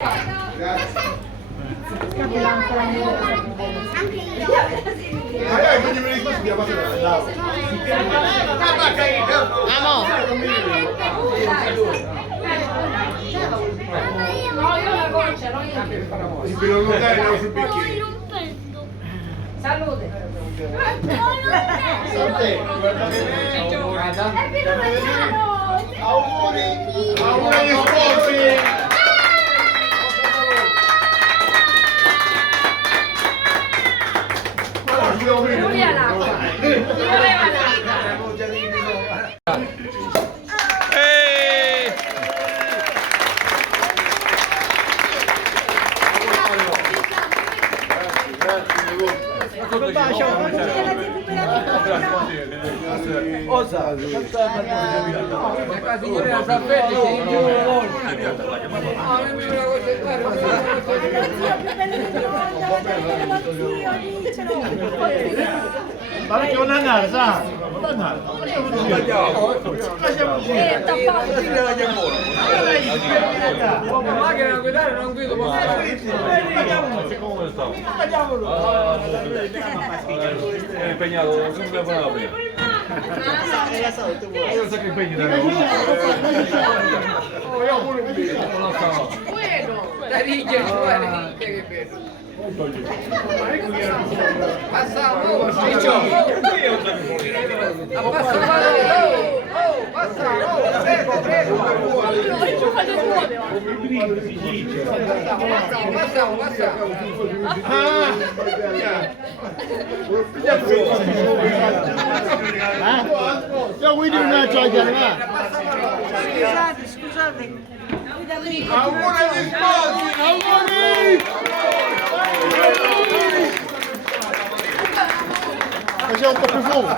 Magari quindi me ne risposto di abbassare. Amo. No, io la goccia, no io. Si per allungare sul bicchiere. Salute. Auguri! Auguri agli sposi! Giulia l'acqua. Chi voleva l'acqua? Ma perché non andare, sa? Non andare. Come macchina da guidare non guido come sta? È impegnato, non mi fa prima. Io so che impegni da non lo so. La righe, che bello. Passavo, Ciccio. Passa, passa, prego, prego. Passa. Io guidi una gioia, Scusate. Auguri agli sposi! Auguri! Facciamo un po' più fuoco.